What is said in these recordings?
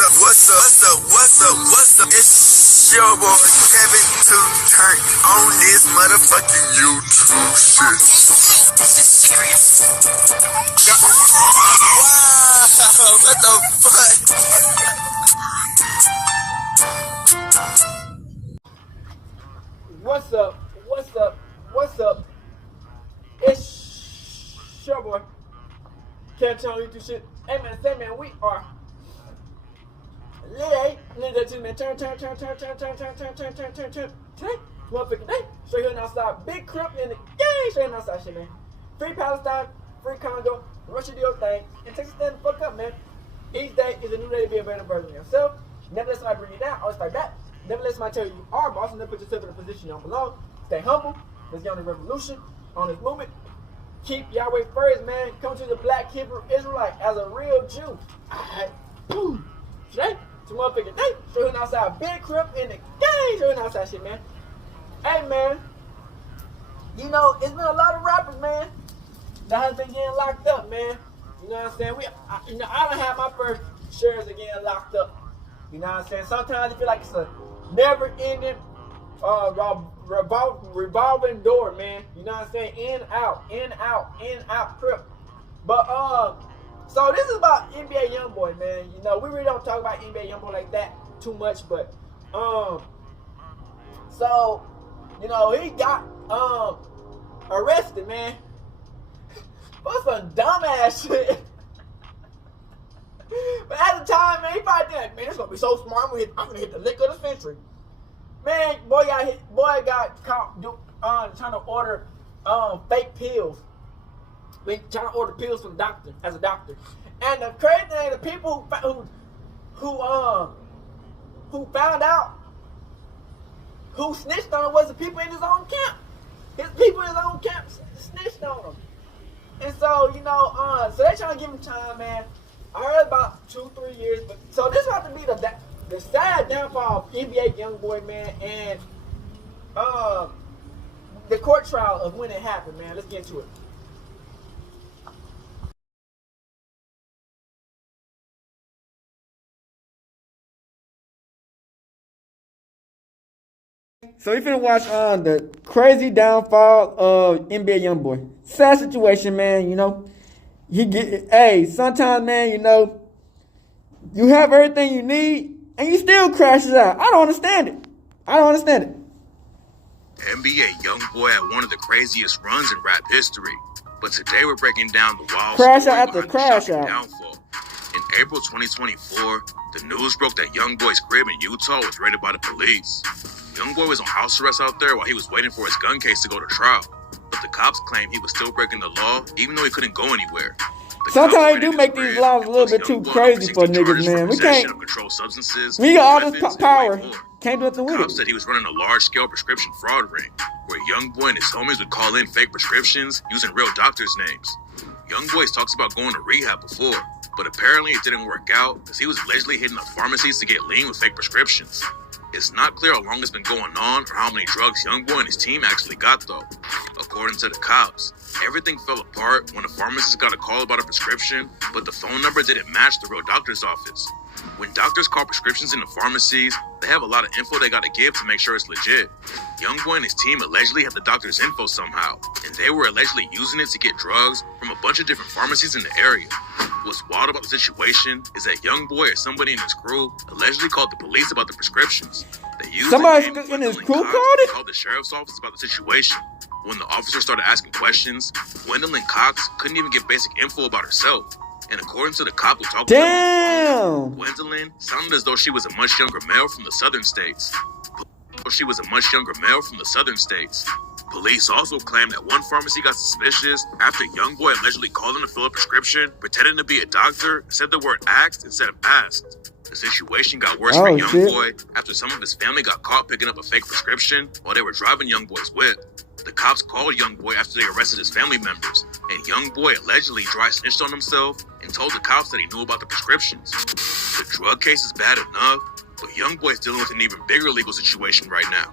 What's up? It's your boy Kevin to turn on this motherfucking YouTube shit. Wow, what the fuck? What's up? It's your boy Kevin to turn on YouTube shit. Hey man, we are lit. Man, turn. Motherfucking day. Straight here outside. Big crip in the game. Straight outside shit, man. Free Palestine, free Congo. Russia do your thing. And Texas stand the fuck up, man. Each day is a new day to be a better version of yourself. Never let somebody bring you down. Always fight back. Never let somebody tell you are boss. Never put yourself in a position you don't belong. Stay humble. Let's get on the revolution, on this movement. Keep Yahweh first, man. Come to the Black Hebrew Israelite as a real Jew. Alright. Today, it's a motherfucking day. Straight outside. Big crip in the game. Straight outside shit, man. Hey, man. You know, it's been a lot of rappers, man, that has been getting locked up, man. You know what I'm saying? I don't have my first shares of getting locked up. You know what I'm saying? Sometimes I feel like it's a never-ending revolving door, man. You know what I'm saying? In, out, crip. But, so this is about NBA Youngboy, man. You know, we really don't talk about NBA Youngboy like that too much, but, so, you know, he got, arrested, man. For some dumbass shit. But at the time, man, he probably did like, man, it's gonna be so smart. I'm gonna hit the lick of the century. Man, boy got caught trying to order fake pills. Trying to order pills from the doctor as a doctor. And the crazy thing, the people who found out, who snitched on him, was the people in his own camp. His people in his own camp snitched on him. And so, you know, so they trying to give him time, man. I heard about 2-3 years, but so this has to be the sad downfall of NBA Youngboy, man, and the court trial of when it happened, man. Let's get into it. So we finna watch the crazy downfall of NBA Youngboy. Sad situation, man. You know, sometimes, man, you know, you have everything you need and you still crashes out. I don't understand it. NBA Youngboy had one of the craziest runs in rap history. But today we're breaking down the wild crash story out after behind crash the out. downfall. In April 2024, the news broke that Youngboy's crib in Utah was raided by the police. Youngboy was on house arrest out there while he was waiting for his gun case to go to trial. But the cops claimed he was still breaking the law, even though he couldn't go anywhere. Sometimes you do make these laws a little bit too crazy for niggas, man. We can't. We got all this power. Can't do nothing with it. Cops said he was running a large-scale prescription fraud ring, where Youngboy and his homies would call in fake prescriptions using real doctors' names. Youngboy talks about going to rehab before, but apparently it didn't work out because he was allegedly hitting up pharmacies to get lean with fake prescriptions. It's not clear how long it's been going on or how many drugs Youngboy and his team actually got, though. According to the cops, everything fell apart when a pharmacist got a call about a prescription, but the phone number didn't match the real doctor's office. When doctors call prescriptions into pharmacies, they have a lot of info they gotta give to make sure it's legit. Youngboy and his team allegedly had the doctor's info somehow, and they were allegedly using it to get drugs from a bunch of different pharmacies in the area. What's wild about the situation is that Youngboy or somebody in his crew allegedly called the police about the prescriptions. They used somebody in his crew called the sheriff's office about the situation. When the officer started asking questions, Gwendolyn Cox couldn't even give basic info about herself. And according to the cop who talked to her, Gwendolyn sounded as though she was a much younger male from the southern states. Police also claimed that one pharmacy got suspicious after Youngboy allegedly called in to fill a prescription, pretending to be a doctor, said the word asked instead of asked. The situation got worse for Youngboy after some of his family got caught picking up a fake prescription while they were driving Youngboy's whip. The cops called Youngboy after they arrested his family members, and Youngboy allegedly dry snitched on himself and told the cops that he knew about the prescriptions. The drug case is bad enough, but Youngboy is dealing with an even bigger legal situation right now.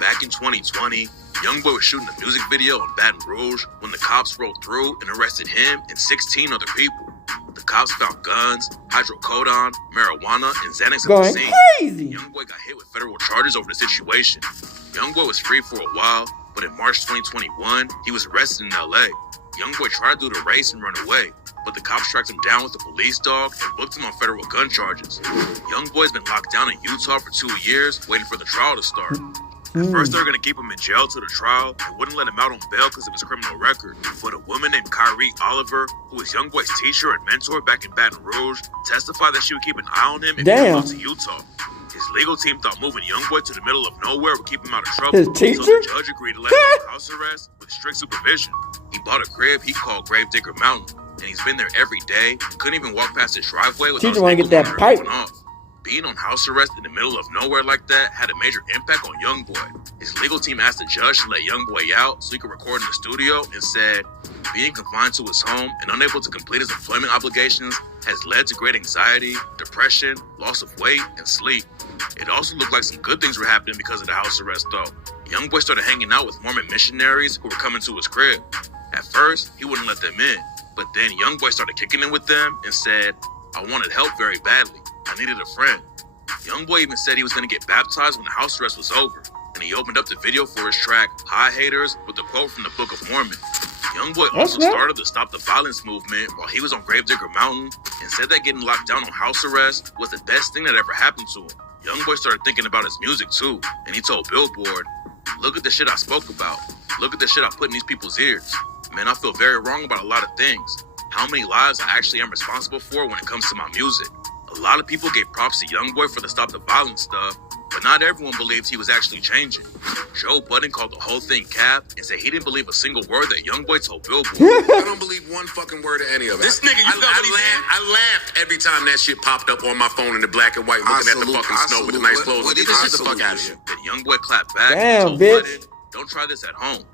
Back in 2020, Youngboy was shooting a music video in Baton Rouge when the cops rolled through and arrested him and 16 other people. The cops found guns, hydrocodone, marijuana, and Xanax at the Going scene. crazy. Youngboy got hit with federal charges over the situation. Youngboy was free for a while, but in March 2021, he was arrested in LA. Youngboy tried to do the race and run away, but the cops tracked him down with a police dog and booked him on federal gun charges. Youngboy's been locked down in Utah for 2 years, waiting for the trial to start. At first, they were going to keep him in jail till the trial and wouldn't let him out on bail because of his criminal record. But a woman named Kyrie Oliver, who was Youngboy's teacher and mentor back in Baton Rouge, testified that she would keep an eye on him and move him to Utah. His legal team thought moving Youngboy to the middle of nowhere would keep him out of trouble. His teacher? So the judge agreed to let him on house arrest with strict supervision. He bought a crib he called Gravedigger Mountain, and he's been there every day. Couldn't even walk past his driveway without teacher want to get that pipe going off. Being on house arrest in the middle of nowhere like that had a major impact on Youngboy. His legal team asked the judge to let Youngboy out so he could record in the studio and said, being confined to his home and unable to complete his employment obligations has led to great anxiety, depression, loss of weight, and sleep. It also looked like some good things were happening because of the house arrest though. Youngboy started hanging out with Mormon missionaries who were coming to his crib. At first, he wouldn't let them in, but then Youngboy started kicking in with them and said, I wanted help very badly. I needed a friend. Youngboy even said he was going to get baptized when the house arrest was over, and he opened up the video for his track, High Haters, with a quote from the Book of Mormon. Youngboy also started the Stop the Violence movement while he was on Gravedigger Mountain and said that getting locked down on house arrest was the best thing that ever happened to him. Youngboy started thinking about his music too, and he told Billboard, look at the shit I spoke about. Look at the shit I put in these people's ears. Man, I feel very wrong about a lot of things. How many lives I actually am responsible for when it comes to my music. A lot of people gave props to Youngboy for the Stop the Violence stuff, but not everyone believed he was actually changing. Joe Budden called the whole thing cap and said he didn't believe a single word that Youngboy told Billboard. I don't believe one fucking word of any of it. This nigga, I laughed every time that shit popped up on my phone in the black and white, looking at the fucking snow with the nice clothes. Get this shit the fuck out of here. Then Youngboy clapped back Damn, and told bitch. Budden, don't try this at home.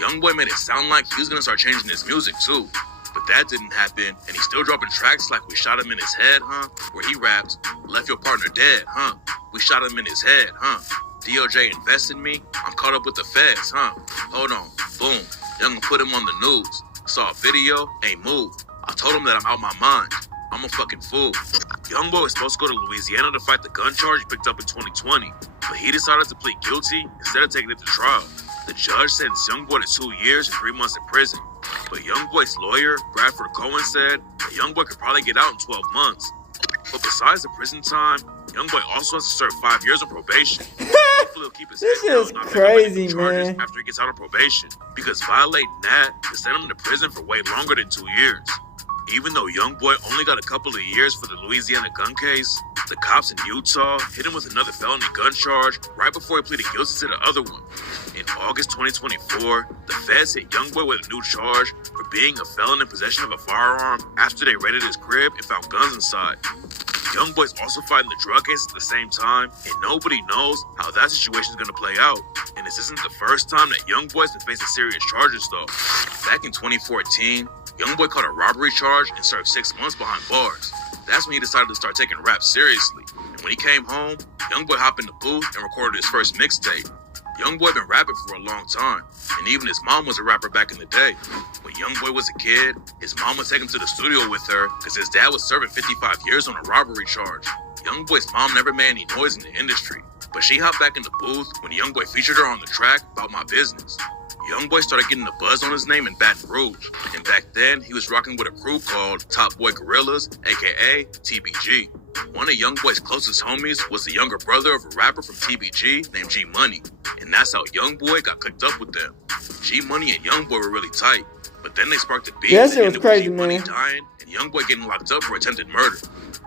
Youngboy made it sound like he was gonna start changing his music too. But that didn't happen, and he's still dropping tracks like We Shot Him in His Head, huh? Where he raps, left your partner dead, huh? We shot him in his head, huh? DOJ invested me, I'm caught up with the feds, huh? Hold on, boom, Young put him on the news. Saw a video, ain't moved. I told him that I'm out my mind. I'm a fucking fool. Youngboy was supposed to go to Louisiana to fight the gun charge he picked up in 2020, but he decided to plead guilty instead of taking it to trial. The judge sentenced Youngboy to 2 years and 3 months in prison. But Youngboy's lawyer, Bradford Cohen, said that Youngboy could probably get out in 12 months. But besides the prison time, Youngboy also has to serve 5 years on probation. Hopefully he'll keep his This head down is and not crazy, make charges man. after he gets out of probation. Because violating that could send him to prison for way longer than 2 years. Even though Youngboy only got a couple of years for the Louisiana gun case, the cops in Utah hit him with another felony gun charge right before he pleaded guilty to the other one. In August 2024, the feds hit Youngboy with a new charge for being a felon in possession of a firearm after they raided his crib and found guns inside. Youngboy's also fighting the drug case at the same time, and nobody knows how that situation is going to play out. And this isn't the first time that Youngboy's been facing serious charges though. Back in 2014, Youngboy caught a robbery charge and served 6 months behind bars. That's when he decided to start taking rap seriously. And when he came home, Youngboy hopped in the booth and recorded his first mixtape. Youngboy been rapping for a long time, and even his mom was a rapper back in the day. When Youngboy was a kid, his mom would take him to the studio with her because his dad was serving 55 years on a robbery charge. Youngboy's mom never made any noise in the industry, but she hopped back in the booth when Youngboy featured her on the track About My Business. Youngboy started getting a buzz on his name in Baton Rouge, and back then he was rocking with a crew called Top Boy Gorillas, aka TBG. One of Youngboy's closest homies was the younger brother of a rapper from TBG named G Money, and that's how Youngboy got cooked up with them. G Money and Youngboy were really tight, but then they sparked a beef Yeah, that that shit was ended with crazy, G Money man. dying and Youngboy getting locked up for attempted murder.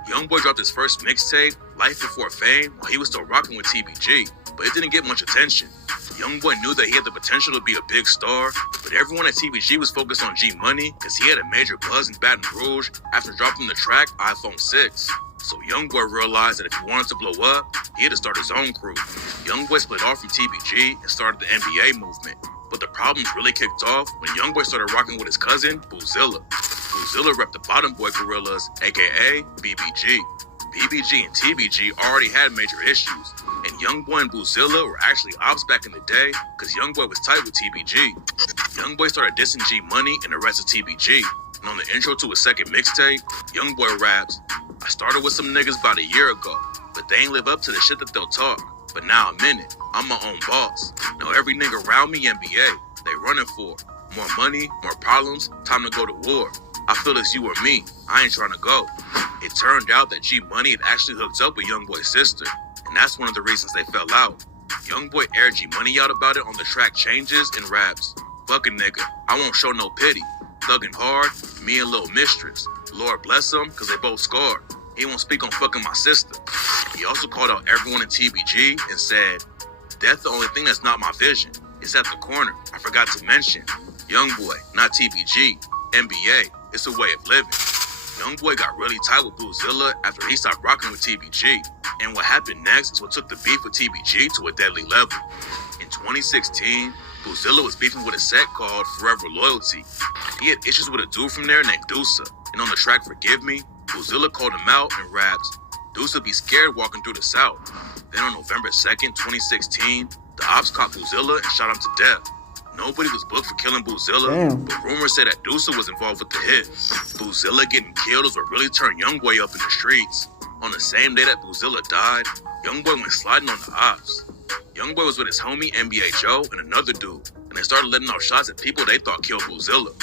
Youngboy dropped his first mixtape, Life Before Fame, while he was still rocking with TBG, but it didn't get much attention. Youngboy knew that he had the potential to be a big star, but everyone at TBG was focused on G Money because he had a major buzz in Baton Rouge after dropping the track iPhone 6. So Youngboy realized that if he wanted to blow up, he had to start his own crew. Youngboy split off from TBG and started the NBA movement. But the problems really kicked off when Youngboy started rocking with his cousin, Boozilla. Boozilla repped the Bottom Boy Gorillas, aka BBG. BBG and TBG already had major issues, and Youngboy and Boozilla were actually ops back in the day because Youngboy was tight with TBG. Youngboy started dissing G Money and the rest of TBG. And on the intro to his second mixtape, Youngboy raps, I started with some niggas about a year ago, but they ain't live up to the shit that they'll talk. But now I'm in it, I'm my own boss. Now every nigga around me NBA, they running for more money, more problems, time to go to war. I feel it's you or me, I ain't trying to go. It turned out that G Money had actually hooked up with Youngboy's sister, and that's one of the reasons they fell out. Youngboy aired G Money out about it on the track Changes and raps, fuck a nigga, I won't show no pity. Thugging hard, me and Lil Mistress. Lord bless them, cause they both scarred. He won't speak on fucking my sister. He also called out everyone in TBG and said, death the only thing that's not my vision. It's at the corner, I forgot to mention. Youngboy, not TBG. NBA, it's a way of living. Youngboy got really tight with Boozilla after he stopped rocking with TBG. And what happened next is what took the beef with TBG to a deadly level. In 2016, Boozilla was beefing with a set called Forever Loyalty. He had issues with a dude from there named Deusa, and on the track Forgive Me, Boozilla called him out and raps, Deusa be scared walking through the South. Then on November 2nd, 2016, the ops caught Boozilla and shot him to death. Nobody was booked for killing Boozilla, but rumors said that Deusa was involved with the hit. Boozilla getting killed is what really turned Youngboy up in the streets. On the same day that Boozilla died, Youngboy went sliding on the ops. Youngboy was with his homie NBA Joe and another dude, and they started letting off shots at people they thought killed Boozilla.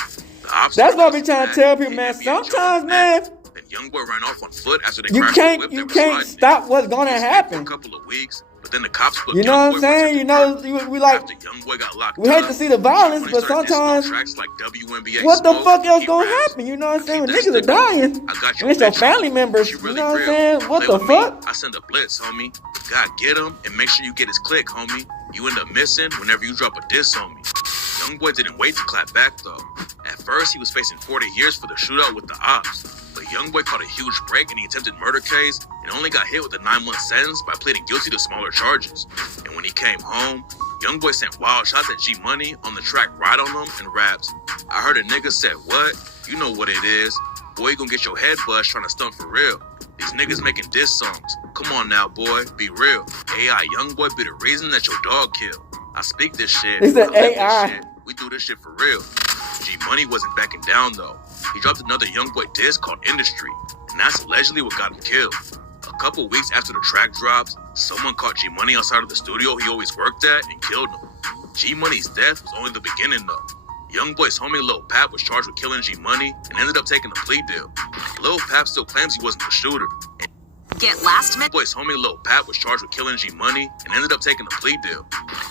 That's what I be trying to tell people, man. Sometimes, man, then Youngboy ran off on foot after they you can't stop what's gonna happen. For a couple of weeks, but then the cops put you know what I'm saying? You know, we like after Youngboy got locked we hate to see the violence, but sometimes like WNBA what the fuck else gonna happen? You know what I'm saying? When niggas are dying, and it's your family members. You know what I'm saying? What the fuck? I send a blitz, homie. God get him and make sure you get his click, homie. You end up missing whenever you drop a diss on me. Youngboy didn't wait to clap back though. At first, he was facing 40 years for the shootout with the ops. But Youngboy caught a huge break in the attempted murder case and only got hit with a 9-month sentence by pleading guilty to smaller charges. And when he came home, Youngboy sent wild shots at G Money on the track Ride on Them and raps, I heard a nigga said what? You know what it is. Boy, you gonna get your head buzzed trying to stunt for real. These niggas making diss songs. Come on now, boy, be real. AI Youngboy be the reason that your dog killed. I speak this shit. It's an AI. Shit. We do this shit for real. G Money wasn't backing down though. He dropped another Youngboy diss called Industry, and that's allegedly what got him killed. A couple weeks after the track drops, someone caught G Money outside of the studio he always worked at and killed him. G Money's death was only the beginning though. Youngboy's homie Lil Pap was charged with killing G Money and ended up taking a plea deal. Lil Pap still claims he wasn't the shooter. Get last minute. Youngboy's homie Lil Pap was charged with killing G Money and ended up taking a plea deal.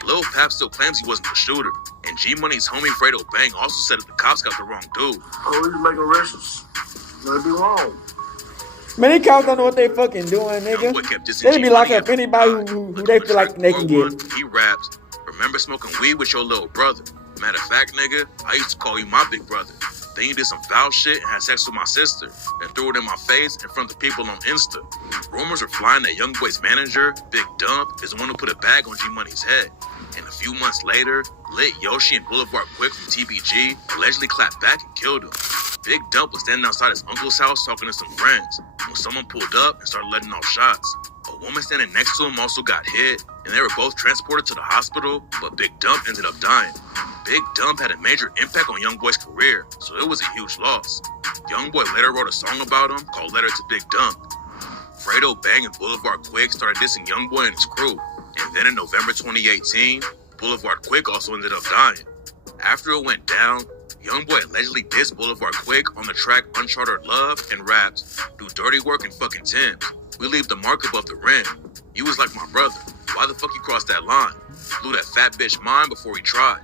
Lil Pap still claims he wasn't the shooter. And G Money's homie Fredo Bang also said that the cops got the wrong dude. Oh, you make arrests. That'd be wrong. Man, these cops don't know what they fucking doing, nigga. They be locking up anybody who they feel like they can get. He raps, remember smoking weed with your little brother. Matter of fact, nigga, I used to call you my big brother. Then you did some foul shit and had sex with my sister, then threw it in my face in front of people on Insta. Rumors are flying that Youngboy's manager, Big Dump, is the one who put a bag on G Money's head. And a few months later, Lit Yoshi and Boulevard Quick from TBG allegedly clapped back and killed him. Big Dump was standing outside his uncle's house talking to some friends when someone pulled up and started letting off shots. A woman standing next to him also got hit, and they were both transported to the hospital, but Big Dump ended up dying. Big Dump had a major impact on Youngboy's career, so it was a huge loss. Youngboy later wrote a song about him called Letter to Big Dump. Fredo Bang and Boulevard Quick started dissing Youngboy and his crew, and then in November 2018, Boulevard Quick also ended up dying. After it went down, Youngboy allegedly dissed Boulevard Quick on the track Uncharted Love and raps, do dirty work and fucking Timbs. We leave the mark above the rim. You was like my brother. Why the fuck you crossed that line? Blew that fat bitch mine before he tried.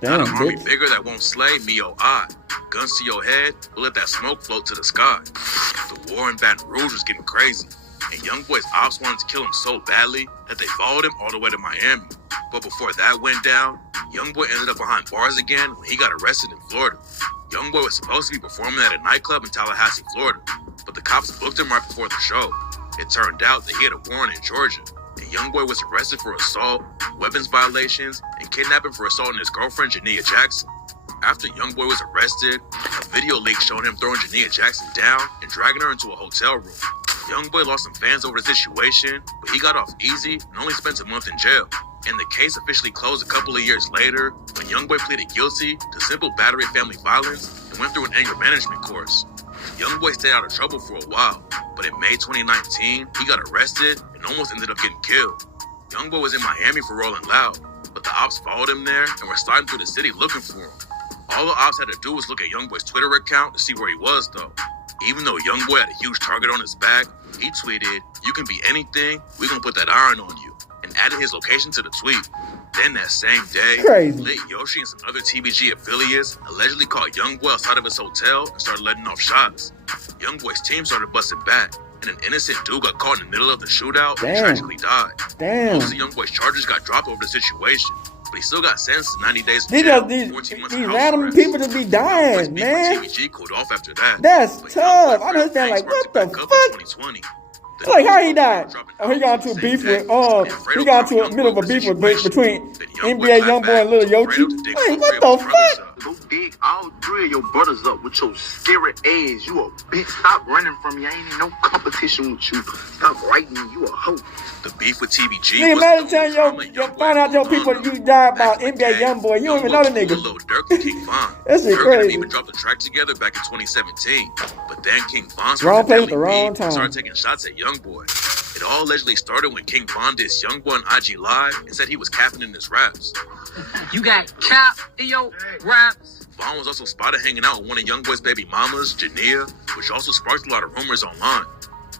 Got an army bigger that won't slay me or I. Guns to your head, we'll let that smoke float to the sky. The war in Baton Rouge was getting crazy, and Youngboy's ops wanted to kill him so badly that they followed him all the way to Miami. But before that went down, Youngboy ended up behind bars again when he got arrested in Florida. Youngboy was supposed to be performing at a nightclub in Tallahassee, Florida, but the cops booked him right before the show. It turned out that he had a warrant in Georgia, and Youngboy was arrested for assault, weapons violations, and kidnapping for assaulting his girlfriend, Jania Jackson. After Youngboy was arrested, a video leak showed him throwing Jania Jackson down and dragging her into a hotel room. Youngboy lost some fans over the situation, but he got off easy and only spent a month in jail. And the case officially closed a couple of years later when Youngboy pleaded guilty to simple battery and family violence and went through an anger management course. Youngboy stayed out of trouble for a while, but in May 2019, he got arrested and almost ended up getting killed. Youngboy was in Miami for Rolling Loud, but the ops followed him there and were sliding through the city looking for him. All the ops had to do was look at Youngboy's Twitter account to see where he was, though. Even though Youngboy had a huge target on his back, he tweeted, "You can be anything, we gonna put that iron on you," and added his location to the tweet. Then that same day, Lit Yoshi and some other TBG affiliates allegedly caught Youngboy outside of his hotel and started letting off shots. Youngboy's team started busting back, and an innocent dude got caught in the middle of the shootout and tragically died. Most of Youngboy's charges got dropped over the situation, but he still got sentenced to 90 days in jail, 14 months in house random arrest. people to be dying, man. TBG cooled off after that. That's But tough. Youngboy I understand, like, what the back up in fuck? 2020. Like, how he died? Oh, he got into a beef with, he got into a middle of a beef with between NBA Youngboy and Lil Yoshi. Hey, what the fuck? Go dig all three of your brothers up with your scary ass. You a bitch. Stop running from me. I ain't in no competition with you. Stop writing. You a hoe. The beef with TBG. Nigga, imagine telling you find out your people you died about NBA Youngboy. You don't even know the nigga. Lil Durk and King Von. That shit Durk crazy. didn't even drop the track together back in 2017. But then King Von Wrong place at the deadly wrong beef and started time. taking shots at Youngboy. It all allegedly started when King Von dissed Youngboy on IG Live and said he was capping in his raps. You got cap in your raps. Von was also spotted hanging out with one of Youngboy's baby mamas, Jania, which also sparked a lot of rumors online.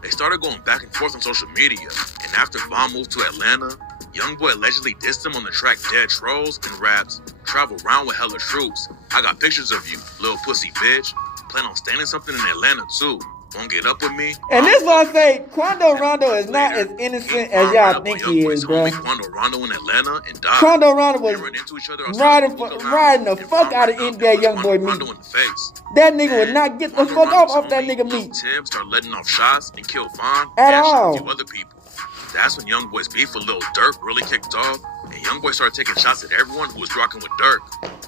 They started going back and forth on social media, and after Von moved to Atlanta, Youngboy allegedly dissed him on the track Dead Trolls and raps, "Travel around with hella troops. I got pictures of you, little pussy bitch. Plan on standing something in Atlanta too. Won't get up with me." And this one say, Quando Rondo is not as innocent as y'all think he is, bro. Quando Rondo in Atlanta and died. Quando Rondo was They ran into each other outside riding the fuck out of NBA Youngboy Rondo meat. in the face. That nigga would not get the fuck off that nigga meat. Tim started letting off shots and killed Von At and shot all. a few other people. That's when Youngboy's beef with Lil Durk really kicked off, and Youngboy started taking shots at everyone who was rocking with Durk.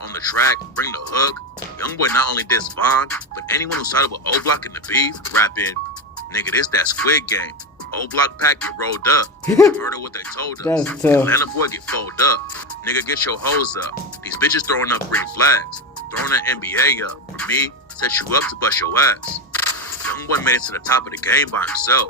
On the track, Bring the Hook, Youngboy not only dissed Von, but anyone who sided with O-Block in the beef, rapping, "Nigga, this that Squid Game. O-Block pack get rolled up. Murder what they told us. That's tough. Atlanta boy get folded up. Nigga, get your hoes up. These bitches throwing up green flags. Throwing that NBA up. For me, set you up to bust your ass." Youngboy made it to the top of the game by himself,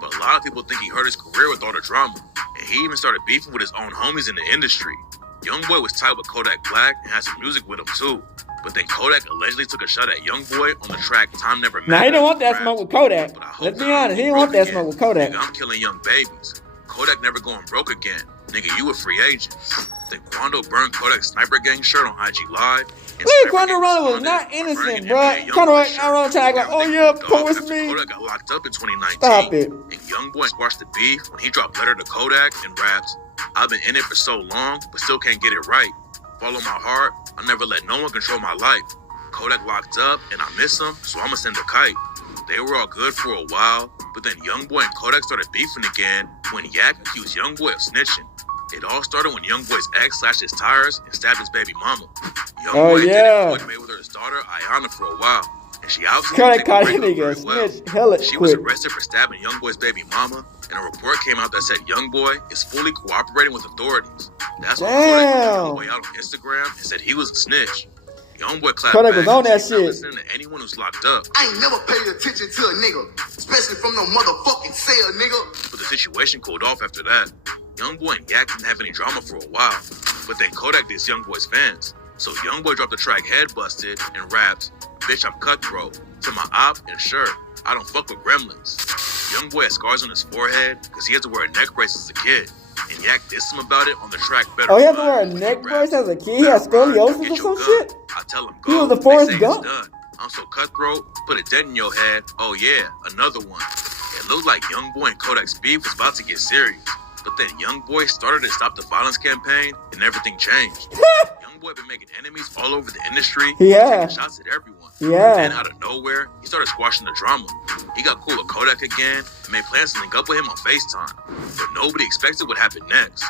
but a lot of people think he hurt his career with all the drama, and he even started beefing with his own homies in the industry. Youngboy was tied with Kodak Black and had some music with him too, but then Kodak allegedly took a shot at Youngboy on the track Time Never Mattered. Now, he didn't want that Rap. smoke with Kodak. But I hope Let's be not. honest, he didn't want that smoke with Kodak. Nigga, I'm killing young babies. Kodak never going broke again. Nigga, you a free agent. Then Quando burned Kodak's Sniper Gang shirt on IG Live. and Wait, Sniper Quando Gang Rondo was responded not by innocent, burning bro. NBA Quando Youngboy shirt. Rondo tried to go, oh yeah, Everything pull with after me. Kodak got locked up in 2019. Stop it. And Youngboy squashed the beef when he dropped Letter to Kodak and raps, "I've been in it for so long, but still can't get it right. Follow my heart, I never let no one control my life. Kodak locked up, and I miss him, so I'ma send a kite." They were all good for a while, but then Youngboy and Kodak started beefing again when Yak accused Youngboy of snitching. It all started when Youngboy's ex slashed his tires and stabbed his baby mama. Youngboy yeah. did Mayweather's daughter, Ayana, for a while, and she obviously Kodak didn't caught break that up very nigga well. snitch hella She was quick. arrested for stabbing Youngboy's baby mama, and a report came out that said Youngboy is fully cooperating with authorities. That's when Kodak called Youngboy out on Instagram and said he was a snitch. Youngboy clapped Kodak back was on that and said, "I'm shit." listening to anyone who's locked up." I ain't never paid attention to a nigga, especially from no motherfucking cell, nigga. But the situation cooled off after that. Youngboy and Yak didn't have any drama for a while, but then Kodak dissed Youngboy's fans. So Youngboy dropped the track Head Busted and raps, "Bitch, I'm cutthroat. To my op and sure, I don't fuck with gremlins." Youngboy has scars on his forehead because he had to wear a neck brace as a kid. And Yak dissed him about it on the track Better Oh, he had to Run, wear a when neck he brace raps, as a kid? He had "Better run, scoliosis get or your some gun." shit? I tell him, He go. was a They Forrest say Gump. it's done. I'm so cutthroat, put a dent in your head. Oh yeah, another one. It looked like Youngboy and Kodak's beef was about to get serious. But then Youngboy started to Stop the Violence campaign and everything changed. Youngboy been making enemies all over the industry, Yeah. taking shots at everyone. Yeah. And out of nowhere, he started squashing the drama. He got cool with Kodak again and made plans to link up with him on FaceTime. But nobody expected what happened next.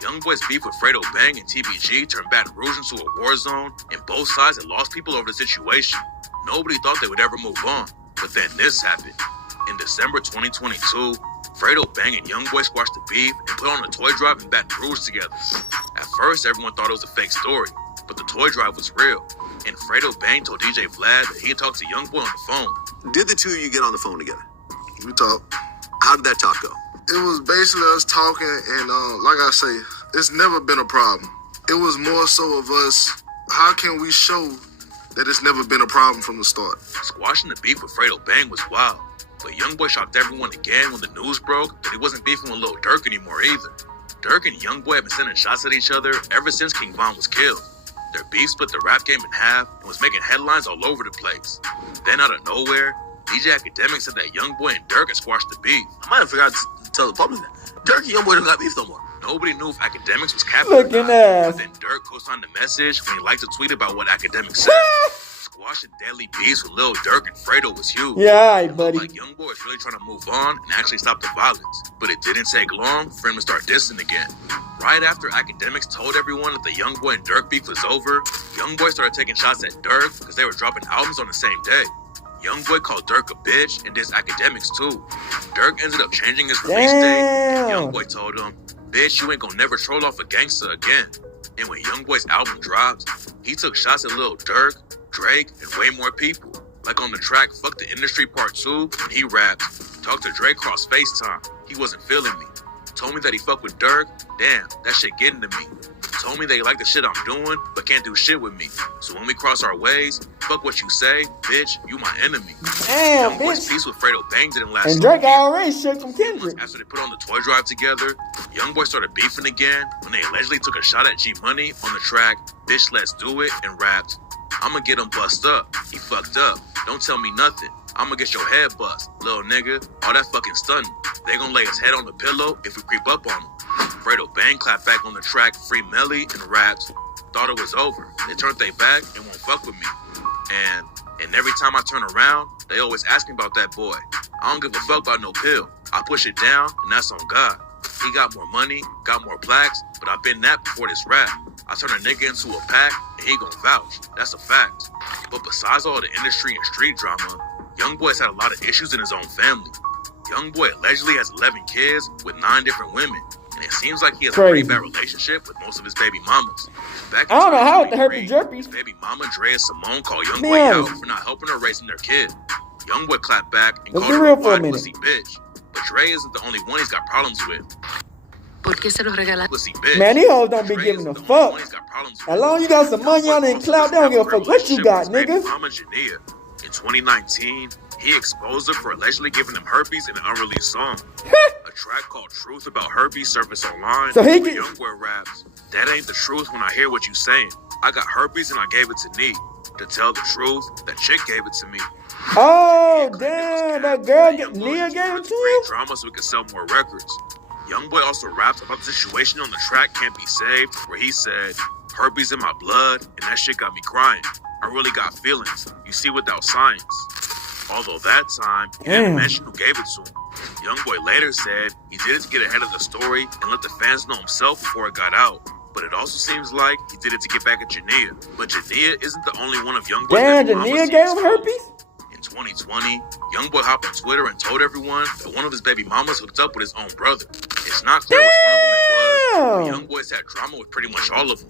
Youngboy's beef with Fredo Bang and TBG turned Baton Rouge into a war zone, and both sides had lost people over the situation. Nobody thought they would ever move on. But then this happened. In December 2022, Fredo Bang and Youngboy squashed the beef and put on a toy drive in Baton Rouge together. At first, everyone thought it was a fake story, but the toy drive was real. And Fredo Bang told DJ Vlad that he had talked to Youngboy on the phone. Did the two of you get on the phone together? We talked. How did that talk go? It was basically us talking, and like I say, it's never been a problem. It was more so of us, how can we show that it's never been a problem from the start? Squashing the beef with Fredo Bang was wild, but Youngboy shocked everyone again when the news broke that he wasn't beefing with Lil Durk anymore either. Durk and Youngboy have been sending shots at each other ever since King Von was killed. Their beef split the rap game in half and was making headlines all over the place. Then out of nowhere, DJ Academic said that Youngboy and Durk had squashed the beef. I might have forgot to tell the public that. Durk and Youngboy don't got beef no more. Nobody knew if Academics was capping or not, but then Durk co-signed the message when he liked to tweet about what Academics said. Squashing deadly beefs with Lil Durk and Fredo was huge. Yeah, buddy. Like Youngboy was really trying to move on and actually stop the violence, but it didn't take long for him to start dissing again. Right after Academics told everyone that the Youngboy and Durk beef was over, Youngboy started taking shots at Durk because they were dropping albums on the same day. Youngboy called Durk a bitch and dissed Academics too. Durk ended up changing his release date, and Youngboy told him, "Bitch, you ain't gonna never troll off a gangster again." And when Youngboy's album dropped, he took shots at Lil Durk, Drake, and way more people. Like on the track Fuck the Industry Part 2, when he rapped, "Talked to Drake cross FaceTime, he wasn't feeling me. Told me that he fucked with Durk, damn, that shit getting to me. Told me they like the shit I'm doing, but can't do shit with me. So when we cross our ways, fuck what you say, bitch, you my enemy." Damn, Youngboy's bitch. peace with Fredo Bang didn't last And long. Drake already shook from Kendrick. After they put on the toy drive together, Youngboy started beefing again when they allegedly took a shot at G Money on the track Bitch Let's Do It and rapped, "I'ma get him bust up. He fucked up. Don't tell me nothing. I'ma get your head bust, little nigga. All that fucking stunning. They gon' lay his head on the pillow if we creep up on him." Fredo Bang clapped back on the track Free Melly and rapped, "Thought it was over. They turned they back and won't fuck with me. And every time I turn around, they always ask me about that boy. I don't give a fuck about no pill. I push it down and that's on God. He got more money, got more plaques, but I've been that before this rap. I turn a nigga into a pack and he gon' vouch. That's a fact." But besides all the industry and street drama, Youngboy's had a lot of issues in his own family. Youngboy allegedly has 11 kids with 9 different women, and it seems like he has a pretty bad relationship with most of his baby mamas. Back in I don't know how with the 2023, herpes jerpies. his baby mama Drea Simone called Youngboy out for not helping her raising their kid. Youngboy clapped back and Let's called be her real a for a wide minute. pussy bitch. But Dre isn't the only one he's got problems with. ¿Por qué se los regala? Pussy bitch. Man, these hoes don't be Dre giving isn't a the only fuck. one he's got problems with. As long as you got some money on it and clout, they don't give a fuck what you got, nigga. Mama Jania. In 2019, he exposed her for allegedly giving him herpes in an unreleased song. A track called Truth about herpes surfaced online. So he where get- Youngboy raps, "That ain't the truth when I hear what you saying. I got herpes and I gave it to Nee. To tell the truth, that chick gave it to me." Oh, damn, that girl, Nia gave it to Create him? drama so we could sell more records. Youngboy also raps about the situation on the track Can't Be Saved, where he said, "Herpes in my blood, and that shit got me crying. I really got feelings, you see, without science." Although that time, he didn't mention who gave it to him. Youngboy later said he did it to get ahead of the story and let the fans know himself before it got out. But it also seems like he did it to get back at Jania. But Jania isn't the only one of Youngboy's Damn, baby mamas Jania he gave him exposed. herpes? In 2020, Youngboy hopped on Twitter and told everyone that one of his baby mamas hooked up with his own brother. It's not clear which one of them it was, but Youngboy's had drama with pretty much all of them.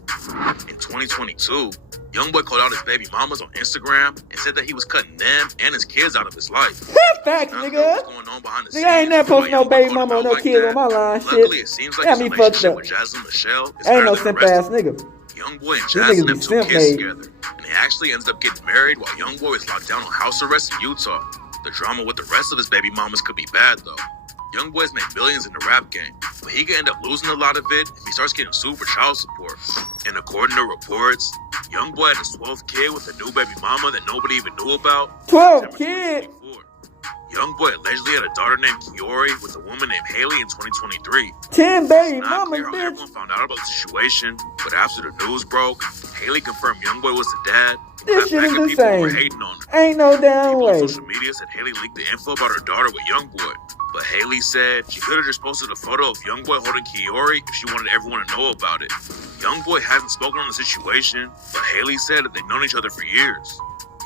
In 2022, Youngboy called out his baby mamas on Instagram and said that he was cutting them and his kids out of his life. Facts, Not sure nigga. what's going on behind the Nigga, I ain't never scenes, posted no but baby Youngboy mama or called him no out kids like on my that. line. Luckily, Shit. it seems like Got his me fucked relationship up. with Jasmine Michelle is I ain't better no than the simp rest ass of them. nigga. Youngboy and These Jasmine niggas be have 2 simp kids made. together, and they actually ended up getting married while Youngboy was locked down on house arrest in Utah. The drama with the rest of his baby mamas could be bad though. Youngboy's made millions in the rap game, but he could end up losing a lot of it if he starts getting sued for child support. And according to reports, Youngboy had his 12th kid with a new baby mama that nobody even knew about. 12 kids? Youngboy allegedly had a daughter named Kiori with a woman named Haley in 2023. 10 baby It's not mamas, clear how bitch. everyone found out about the situation, but after the news broke, Haley confirmed Youngboy was the dad. and This clapped shit back is at people who were insane. hating on her. Ain't no damn People on way. social media said Haley leaked the info about her daughter with Youngboy, but Haley said she could have just posted a photo of Youngboy holding Kiori if she wanted everyone to know about it. Youngboy hasn't spoken on the situation, but Haley said that they've known each other for years.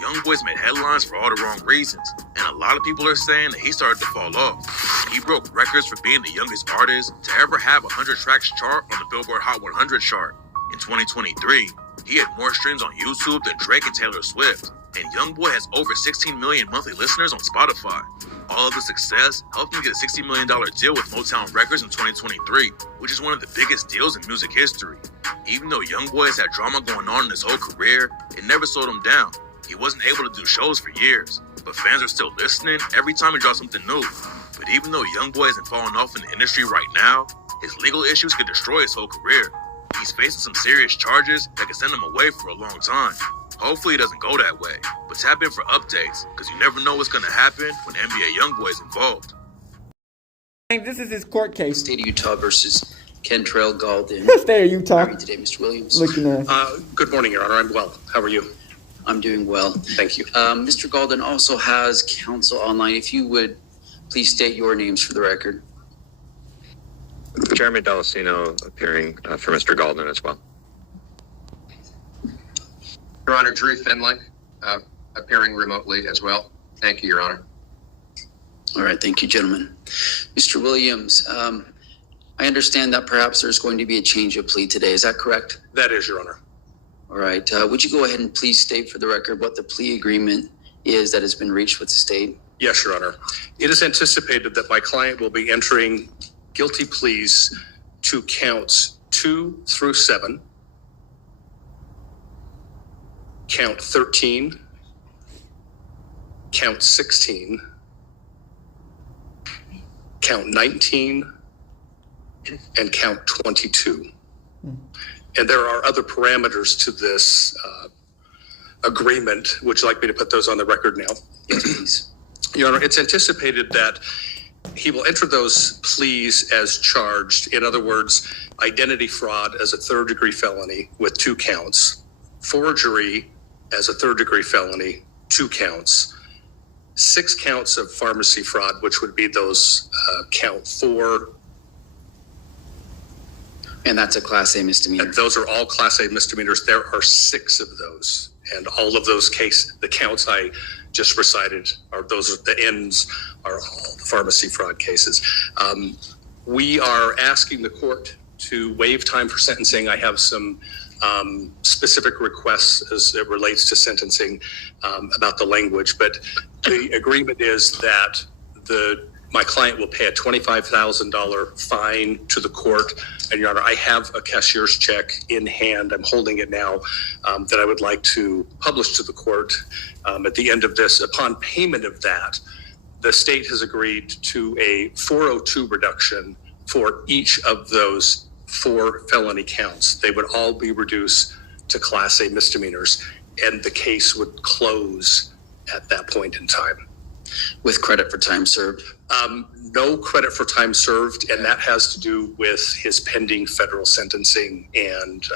Youngboy's made headlines for all the wrong reasons, and a lot of people are saying that he started to fall off. He broke records for being the youngest artist to ever have a 100 tracks chart on the Billboard Hot 100 chart. In 2023, he had more streams on YouTube than Drake and Taylor Swift, and Youngboy has over 16 million monthly listeners on Spotify. All of the success helped him get a $60 million deal with Motown Records in 2023, which is one of the biggest deals in music history. Even though Youngboy has had drama going on in his whole career, it never slowed him down. He wasn't able to do shows for years, but fans are still listening every time he drops something new. But even though Youngboy isn't falling off in the industry right now, his legal issues could destroy his whole career. He's facing some serious charges that could send him away for a long time. Hopefully it doesn't go that way, but tap in for updates, because you never know what's going to happen when NBA Youngboy is involved. This is his court case. State of Utah versus Kentrell Galden. State of Utah. How are you today, Mr. Williams? Looking at. Good morning, Your Honor. I'm well. How are you? I'm doing well. Thank you. Mr. Galden also has counsel online. If you would please state your names for the record. Jeremy D'Alessino appearing for Mr. Galden as well. Your Honor, Drew Finley, appearing remotely as well. Thank you, Your Honor. All right, thank you, gentlemen. Mr. Williams, I understand that perhaps there's going to be a change of plea today. Is that correct? That is, Your Honor. All right. Would you go ahead and please state for the record what the plea agreement is that has been reached with the state? Yes, Your Honor. It is anticipated that my client will be entering guilty pleas to counts 2 through 7, count 13, count 16, count 19, and count 22. And there are other parameters to this agreement. Would you like me to put those on the record now? Yes, please. Your Honor, it's anticipated that he will enter those pleas as charged. In other words, identity fraud as a third-degree felony with 2 counts, forgery as a third-degree felony, 2 counts, 6 counts of pharmacy fraud, which would be those count 4. And that's a Class A misdemeanor. And those are all Class A misdemeanors. There are 6 of those. And all of those the counts I just recited, the ends are all the pharmacy fraud cases. We are asking the court to waive time for sentencing. I have some specific requests as it relates to sentencing about the language, but the agreement is that my client will pay a $25,000 fine to the court. And Your Honor, I have a cashier's check in hand. I'm holding it now that I would like to publish to the court at the end of this. Upon payment of that, the state has agreed to a 402 reduction for each of those 4 felony counts. They would all be reduced to Class A misdemeanors, and the case would close at that point in time. With credit for time served? No credit for time served, and that has to do with his pending federal sentencing and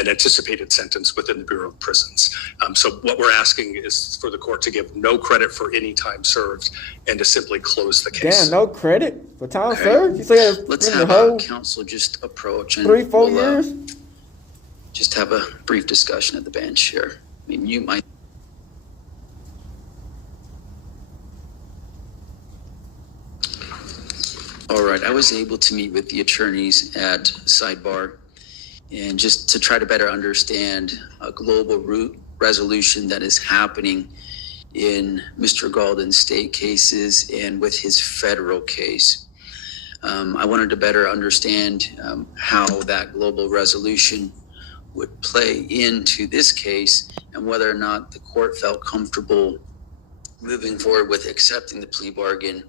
an anticipated sentence within the Bureau of Prisons. So what we're asking is for the court to give no credit for any time served and to simply close the case. Damn, no credit for time served? You say let's have counsel just approach and 3-4 years? Just have a brief discussion at the bench here. I mean, you might. All right, I was able to meet with the attorneys at Sidebar and just to try to better understand a global resolution that is happening in Mr. Galden's state cases and with his federal case. I wanted to better understand how that global resolution would play into this case and whether or not the court felt comfortable moving forward with accepting the plea bargain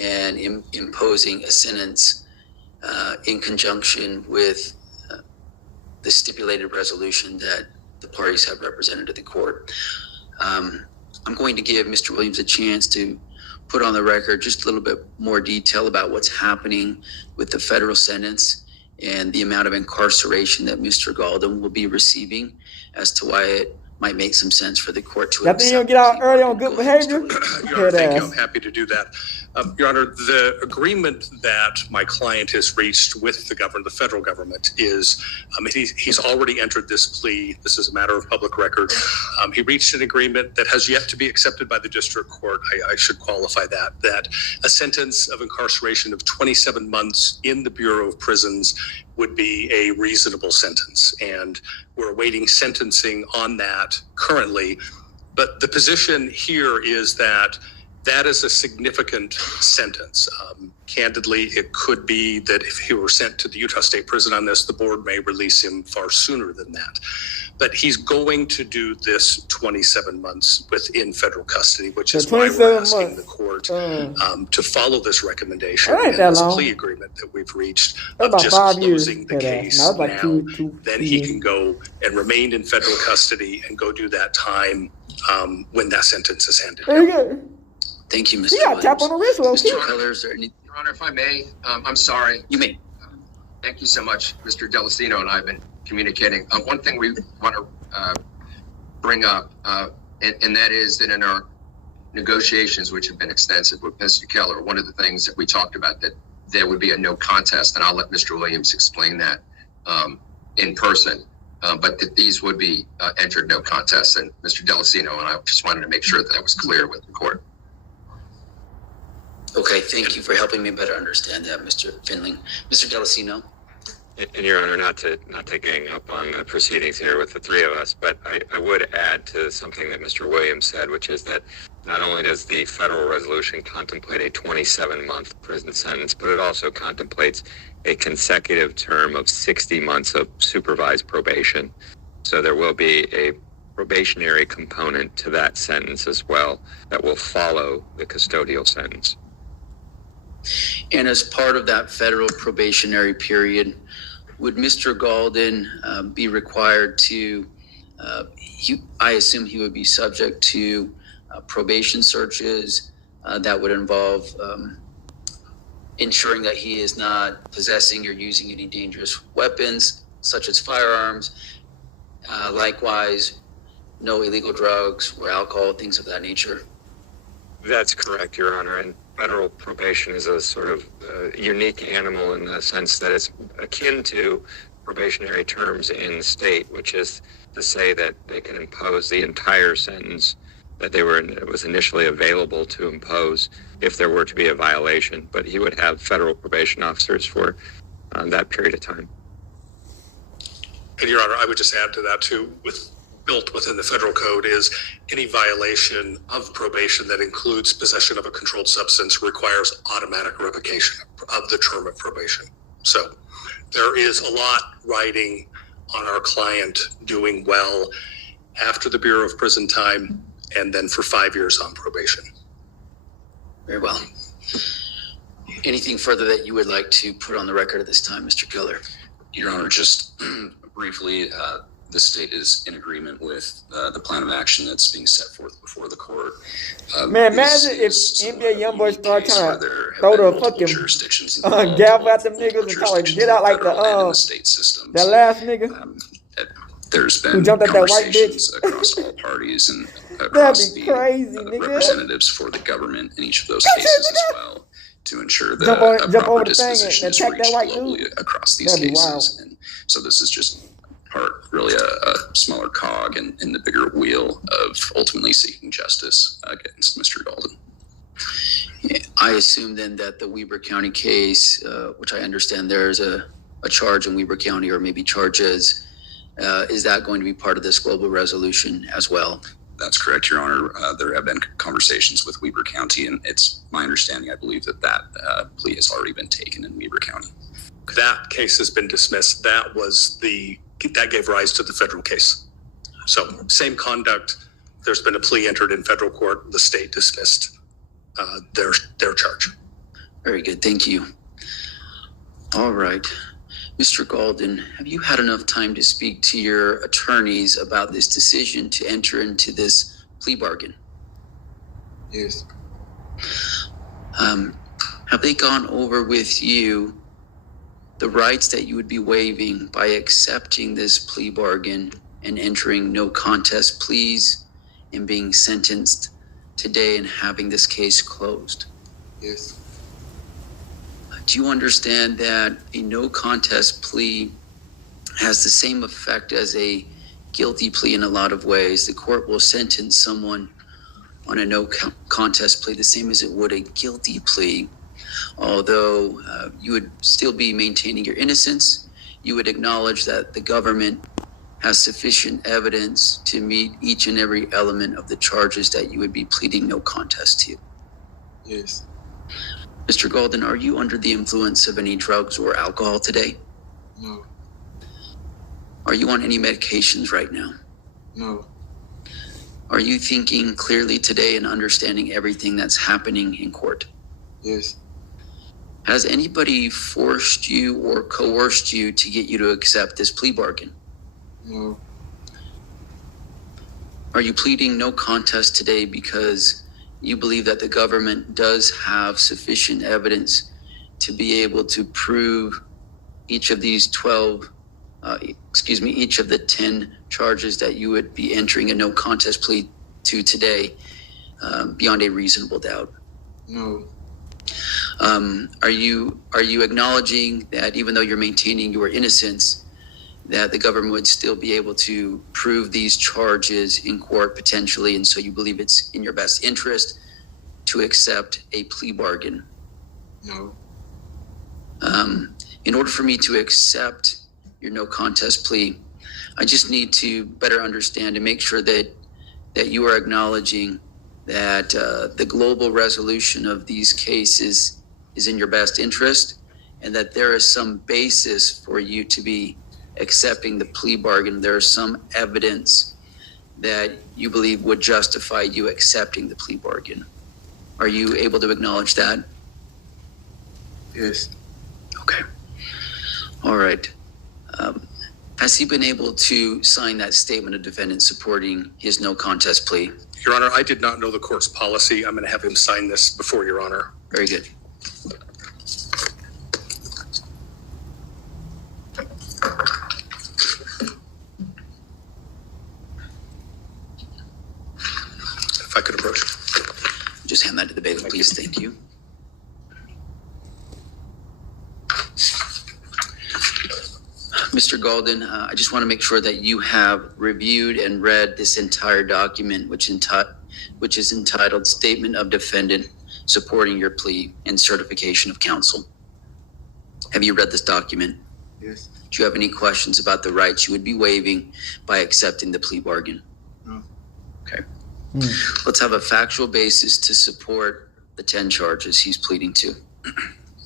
and imposing a sentence in conjunction with the stipulated resolution that the parties have represented to the court. I'm going to give Mr. Williams a chance to put on the record just a little bit more detail about what's happening with the federal sentence and the amount of incarceration that Mr. Galden will be receiving as to why it might make some sense for the court to Y'all think he'll get out early on good behavior? Your Honor, thank you. I'm happy to do that. Your Honor, the agreement that my client has reached with the government, the federal government, is he's already entered this plea. This is a matter of public record. He reached an agreement that has yet to be accepted by the district court. I should qualify that a sentence of incarceration of 27 months in the Bureau of Prisons would be a reasonable sentence. And we're awaiting sentencing on that currently. But the position here is that that is a significant sentence. Candidly, it could be that if he were sent to the Utah State Prison on this, the board may release him far sooner than that. But he's going to do this 27 months within federal custody, which is why we're asking the court to follow this recommendation and this plea agreement that we've reached of just closing the case now. Then he can go and remain in federal custody and go do that time when that sentence is handed down. Thank you, Mr. Yeah, tap on the wrist, Mr. Keller, is there any? Your Honor, if I may, I'm sorry. You may. Thank you so much. Mr. Delacino and I have been communicating. One thing we want to bring up, and that is that in our negotiations, which have been extensive with Mr. Keller, one of the things that we talked about that there would be a no contest, and I'll let Mr. Williams explain that in person, but that these would be entered no contest. And Mr. Delacino and I just wanted to make sure that that was clear with the court. Okay, thank you for helping me better understand that, Mr. Finling. Mr. Delacino? And Your Honor, not to gang up on the proceedings here with the three of us, but I would add to something that Mr. Williams said, which is that not only does the federal resolution contemplate a 27-month prison sentence, but it also contemplates a consecutive term of 60 months of supervised probation. So there will be a probationary component to that sentence as well that will follow the custodial sentence. And as part of that federal probationary period, would Mr. Galden be required to, I assume he would be subject to probation searches that would involve ensuring that he is not possessing or using any dangerous weapons, such as firearms, likewise, no illegal drugs or alcohol, things of that nature? That's correct, Your Honor. And federal probation is a sort of unique animal in the sense that it's akin to probationary terms in the state, which is to say that they can impose the entire sentence that it was initially available to impose if there were to be a violation. But he would have federal probation officers for that period of time. And Your Honor, I would just add to that too, built within the federal code is any violation of probation that includes possession of a controlled substance requires automatic revocation of the term of probation. So there is a lot riding on our client doing well after the Bureau of Prison time and then for 5 years on probation. Very well. Anything further that you would like to put on the record at this time, Mr. Keller? Your Honor, just briefly, the state is in agreement with the plan of action that's being set forth before the court. Man, imagine if NBA Youngboy start trying to throw the fucking gavel at them niggas and try to get out like the state systems. That last nigga. There's been who jumped at that white conversations bitch across all parties and across the representatives for the government in each of those cases as well to ensure that a proper disposition is reached globally across these cases. And so this is just really a smaller cog in the bigger wheel of ultimately seeking justice against Mr. Galden. I assume then that the Weber County case, which I understand there's a charge in Weber County or maybe charges, is that going to be part of this global resolution as well? That's correct, Your Honor. There have been conversations with Weber County, and it's my understanding, I believe, that plea has already been taken in Weber County. That case has been dismissed. That gave rise to the federal case. So same conduct. There's been a plea entered in federal court. The state dismissed their charge. Very good. Thank you. All right. Mr. Galden, have you had enough time to speak to your attorneys about this decision to enter into this plea bargain? Yes. Have they gone over with you the rights that you would be waiving by accepting this plea bargain and entering no contest pleas and being sentenced today and having this case closed? Yes. Do you understand that a no contest plea has the same effect as a guilty plea in a lot of ways? The court will sentence someone on a no contest plea the same as it would a guilty plea, although you would still be maintaining your innocence. You would acknowledge that the government has sufficient evidence to meet each and every element of the charges that you would be pleading no contest to. Yes. Mr. Golden, are you under the influence of any drugs or alcohol today? No. Are you on any medications right now? No. Are you thinking clearly today and understanding everything that's happening in court? Yes. Has anybody forced you or coerced you to get you to accept this plea bargain? No. Are you pleading no contest today because you believe that the government does have sufficient evidence to be able to prove each of these each of the 10 charges that you would be entering a no contest plea to today beyond a reasonable doubt? No. Are you acknowledging that even though you're maintaining your innocence, that the government would still be able to prove these charges in court potentially, and so you believe it's in your best interest to accept a plea bargain? No. In order for me to accept your no contest plea, I just need to better understand and make sure that you are acknowledging that the global resolution of these cases is in your best interest, and that there is some basis for you to be accepting the plea bargain. There is some evidence that you believe would justify you accepting the plea bargain. Are you able to acknowledge that? Yes. Okay. All right. Has he been able to sign that statement of defendant supporting his no contest plea? Your Honor, I did not know the court's policy. I'm going to have him sign this before Your Honor. Very good. If I could approach. Just hand that to the bailiff, please. Thank you. Mr. Golden, I just want to make sure that you have reviewed and read this entire document, which is entitled Statement of Defendant Supporting Your Plea and Certification of Counsel. Have you read this document? Yes. Do you have any questions about the rights you would be waiving by accepting the plea bargain? No. Okay. Let's have a factual basis to support the 10 charges he's pleading to.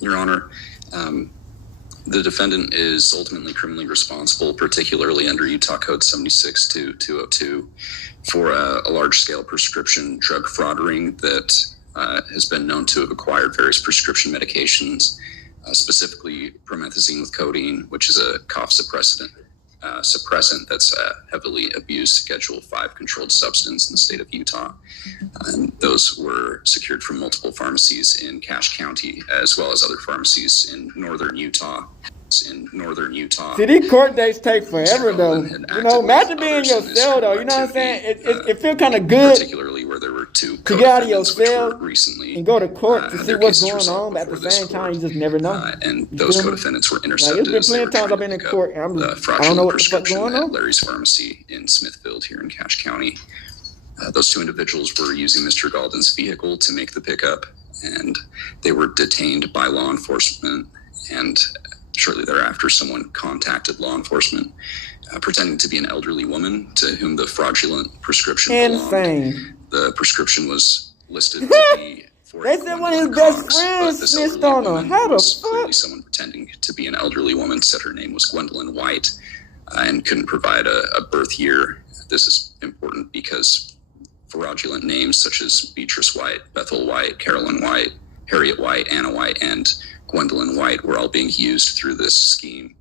Your Honor, the defendant is ultimately criminally responsible, particularly under Utah Code 76-202, for a large-scale prescription drug fraud ring that has been known to have acquired various prescription medications, specifically promethazine with codeine, which is a cough suppressant that's a heavily abused Schedule 5 controlled substance in the state of Utah. And those were secured from multiple pharmacies in Cache County, as well as other pharmacies in northern Utah. See, these court dates take forever, though. You know, imagine being in your cell, though. You know what I'm saying? It feels kind of good particularly where there were two to get out of your cell recently and go to court to see what's going on, but at the same time, you just never know. And those co-defendants were intercepted. There's been plenty of times I've been in court, and I don't know what the fuck's going on. Larry's Pharmacy in Smithfield here in Cache County. Those two individuals were using Mr. Golden's vehicle to make the pickup, and they were detained by law enforcement. And shortly thereafter, someone contacted law enforcement, pretending to be an elderly woman to whom the fraudulent prescription belonged. The prescription was listed to be for they said one of his best friends snitched on her. How the fuck? Clearly someone pretending to be an elderly woman said her name was Gwendolyn White and couldn't provide a birth year. This is important because fraudulent names such as Beatrice White, Bethel White, Carolyn White, Harriet White, Anna White, and Gwendolyn White were all being used through this scheme.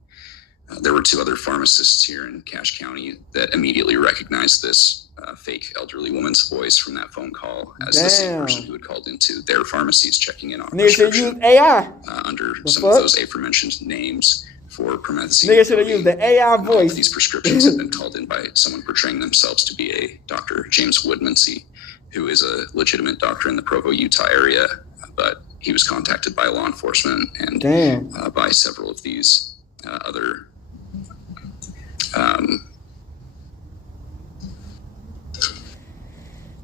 There were two other pharmacists here in Cache County that immediately recognized this fake elderly woman's voice from that phone call as the same person who had called into their pharmacies checking in on prescription. AI under some of those aforementioned names for promethazine. Nigga should have used the AI voice. These prescriptions had been called in by someone portraying themselves to be a Dr. James Woodmansey, who is a legitimate doctor in the Provo, Utah area, but he was contacted by law enforcement and by several of these other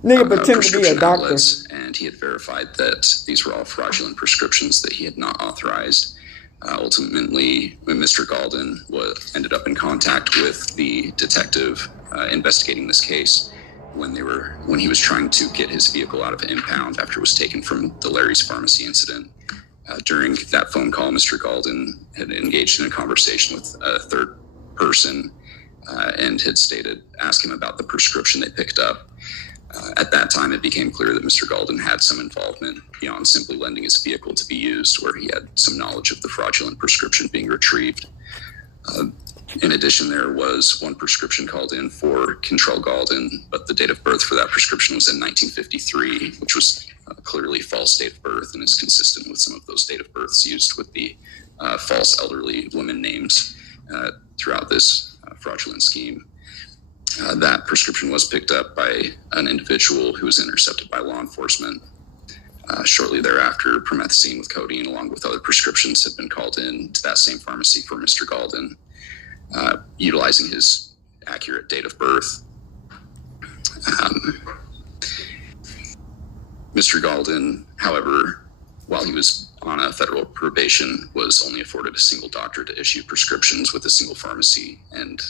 nigga pretended to be a doctor. Outlets, and he had verified that these were all fraudulent prescriptions that he had not authorized. Ultimately, Mr. Galden ended up in contact with the detective investigating this case when he was trying to get his vehicle out of impound after it was taken from the Larry's Pharmacy incident. During that phone call, Mr. Galden had engaged in a conversation with a third person and had asked him about the prescription they picked up. At that time, it became clear that Mr. Galden had some involvement beyond simply lending his vehicle to be used, where he had some knowledge of the fraudulent prescription being retrieved. In addition, there was one prescription called in for Control Galden, but the date of birth for that prescription was in 1953, which was clearly false date of birth and is consistent with some of those date of births used with the false elderly women names throughout this fraudulent scheme. That prescription was picked up by an individual who was intercepted by law enforcement. Shortly thereafter, promethazine with codeine, along with other prescriptions, had been called in to that same pharmacy for Mr. Galden, utilizing his accurate date of birth. Mr. Galden, however, while he was on a federal probation, was only afforded a single doctor to issue prescriptions with a single pharmacy, and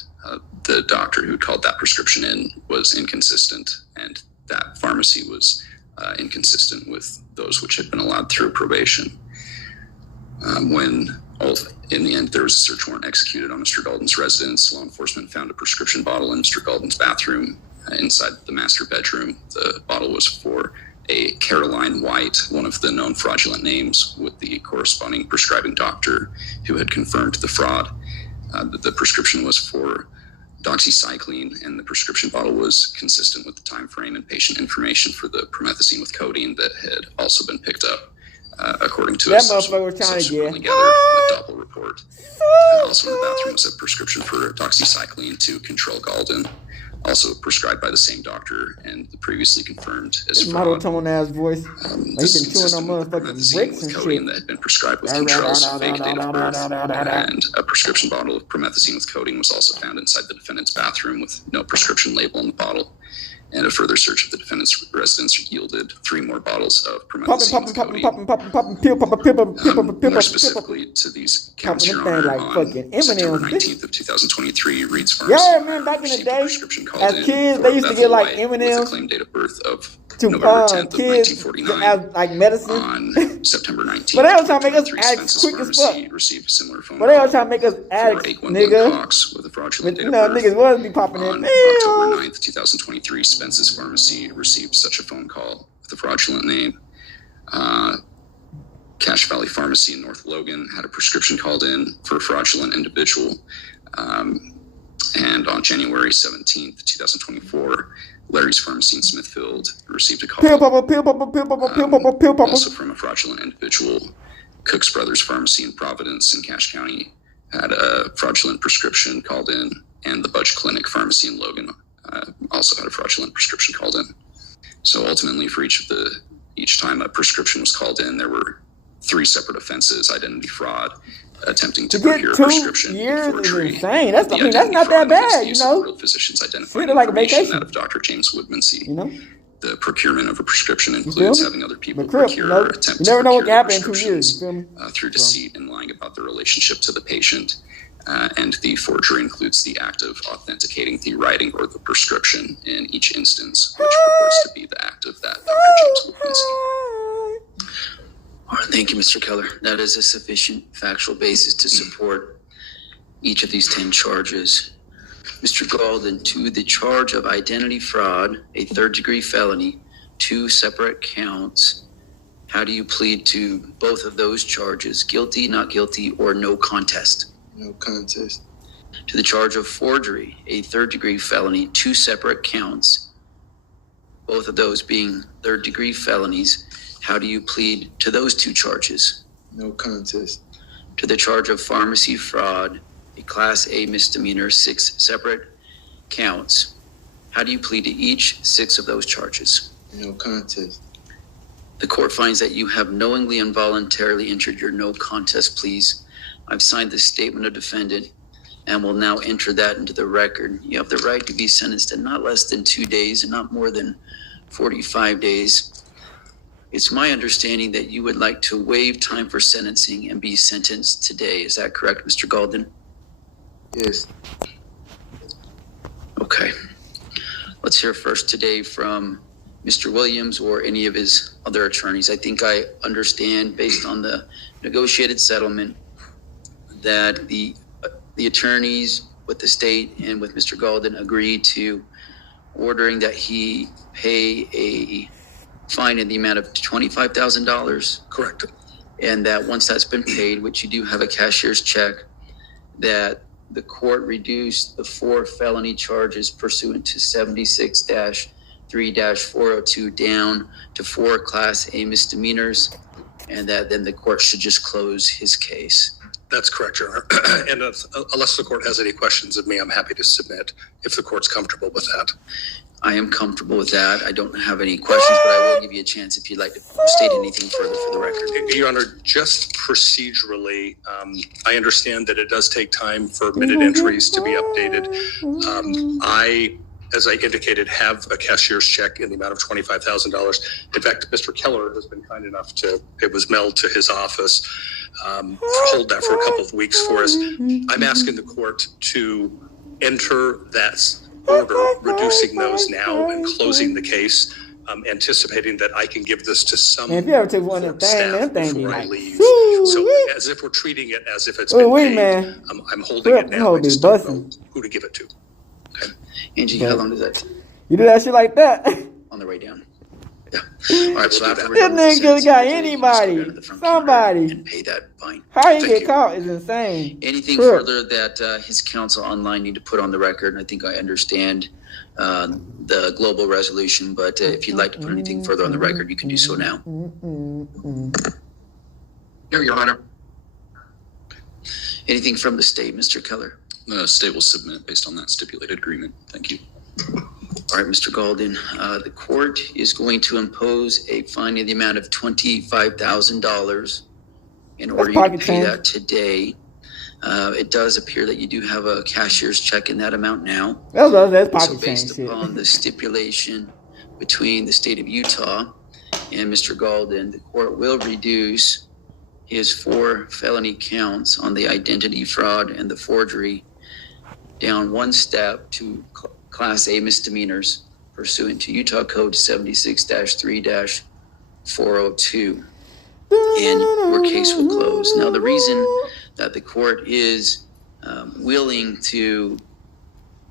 the doctor who called that prescription in was inconsistent, and that pharmacy was inconsistent with those which had been allowed through probation. In the end, there was a search warrant executed on Mr. Galden's residence. Law enforcement found a prescription bottle in Mr. Galden's bathroom inside the master bedroom. The bottle was for a Caroline White, one of the known fraudulent names, with the corresponding prescribing doctor who had confirmed the fraud. The prescription was for doxycycline, and the prescription bottle was consistent with the time frame and patient information for the promethazine with codeine that had also been picked up, according to that motherfucker was trying to get gathered a Doppel report. Also in the bathroom was a prescription for doxycycline to Control Galden, also prescribed by the same doctor and previously confirmed as fraud. Monotone ass voice. He's been chewing on motherfucking bricks and codeine shit. That had been prescribed with Control's fake date of birth, and a prescription bottle of promethazine with codeine was also found inside the defendant's bathroom with no prescription label on the bottle. And a further search of the defendant's residence yielded 3 more bottles of promethazine with codeine. More specifically to these counts, Your Honor, on September 19th of 2023, Reed's Pharmacy. Yeah, man, back in the day, as kids, they used to get like M&M's. With a claim date of birth of November 10th of 1949. As like medicine. On September 19th, but they was trying to make us addicts quick as fuck. Received a similar phone but they was trying to make us addicts, nigga. Cox with a fraudulent date of no, birth. niggas was be popping in. On October 9th, 2023, Spence's Pharmacy received such a phone call with a fraudulent name. Cache Valley Pharmacy in North Logan had a prescription called in for a fraudulent individual. And on January 17th, 2024, Larry's Pharmacy in Smithfield received a call also from a fraudulent individual. Cook's Brothers Pharmacy in Providence in Cache County had a fraudulent prescription called in, and the Budge Clinic Pharmacy in Logan also had a fraudulent prescription called in. So ultimately, for each time a prescription was called in, there were 3 separate offenses: identity fraud, attempting to procure a prescription, forgery. Insane. That's not that bad, you know. Real physicians identified like a information vacation. that of Dr. James Woodmansey. You know. The procurement of a prescription includes having other people Crip, procure or attempt to never know what procure happened in 2 prescriptions years. Through deceit and lying about their relationship to the patient. And the forgery includes the act of authenticating the writing or the prescription in each instance, which purports to be the act of that Dr. James Woodmansey. All right, thank you, Mr. Keller. That is a sufficient factual basis to support each of these 10 charges. Mr. Galden, to the charge of identity fraud, a 3rd-degree felony, 2 separate counts, how do you plead to both of those charges? Guilty, not guilty, or no contest? No contest. To the charge of forgery, a 3rd-degree felony, 2 separate counts, both of those being 3rd-degree felonies, how do you plead to those 2 charges? No contest. to the charge of pharmacy fraud, a Class A misdemeanor, 6 separate counts. How do you plead to each 6 of those charges? No contest. The court finds that you have knowingly and voluntarily entered your no contest pleas. I've signed the statement of defendant and will now enter that into the record. You have the right to be sentenced in not less than 2 days and not more than 45 days. It's my understanding that you would like to waive time for sentencing and be sentenced today. Is that correct, Mr. Golden? Yes. Okay. Let's hear first today from Mr. Williams or any of his other attorneys. I think I understand, based on the negotiated settlement, that the attorneys with the state and with Mr. Golden agreed to ordering that he pay a fine in the amount of $25,000. Correct. And that once that's been paid, which you do have a cashier's check, that the court reduced the 4 felony charges pursuant to 76-3-402 down to 4 Class A misdemeanors, and that then the court should just close his case. That's correct, Your Honor. And unless the court has any questions of me, I'm happy to submit if the court's comfortable with that. I am comfortable with that. I don't have any questions, but I will give you a chance if you'd like to state anything further for the record. Your Honor, just procedurally, I understand that it does take time for minute entries to be updated. I, as I indicated, have a cashier's check in the amount of $25,000. In fact, Mr. Keller has been kind enough it was mailed to his office, hold that for a couple of weeks for us. I'm asking the court to enter that order, reducing those now and closing the case, anticipating that I can give this to some if you ever take one of them staff things, before I like, leave. So as if we're treating it as if it's been paid, man. I'm holding it now. I just don't know who to give it to. Okay. Angie, how long does that take? You do that shit like that? On the way down. Yeah. All right, so after this nigga got anybody, somebody, and pay that fine. How he get caught is insane. Anything further that his counsel online need to put on the record? I think I understand the global resolution, but if you'd like to put anything further on the record, you can do so now. Here, Your Honor. Anything from the state, Mr. Keller? The state will submit based on that stipulated agreement. Thank you. All right, Mr. Golden, the court is going to impose a fine in the amount of $25,000 in order you to pay that today. It does appear that you do have a cashier's check in that amount now. That's pocket so based upon the stipulation between the state of Utah and Mr. Golden, the court will reduce his 4 felony counts on the identity fraud and the forgery down 1 step to Class A misdemeanors pursuant to Utah Code 76-3-402, and your case will close. Now, the reason that the court is willing to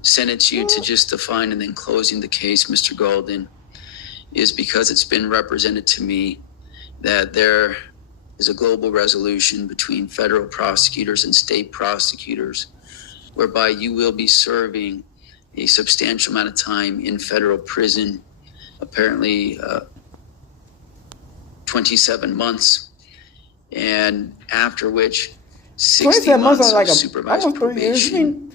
sentence you to just the fine and then closing the case, Mr. Golden, is because it's been represented to me that there is a global resolution between federal prosecutors and state prosecutors whereby you will be serving a substantial amount of time in federal prison, apparently 27 months, and after which 60 months of supervised probation,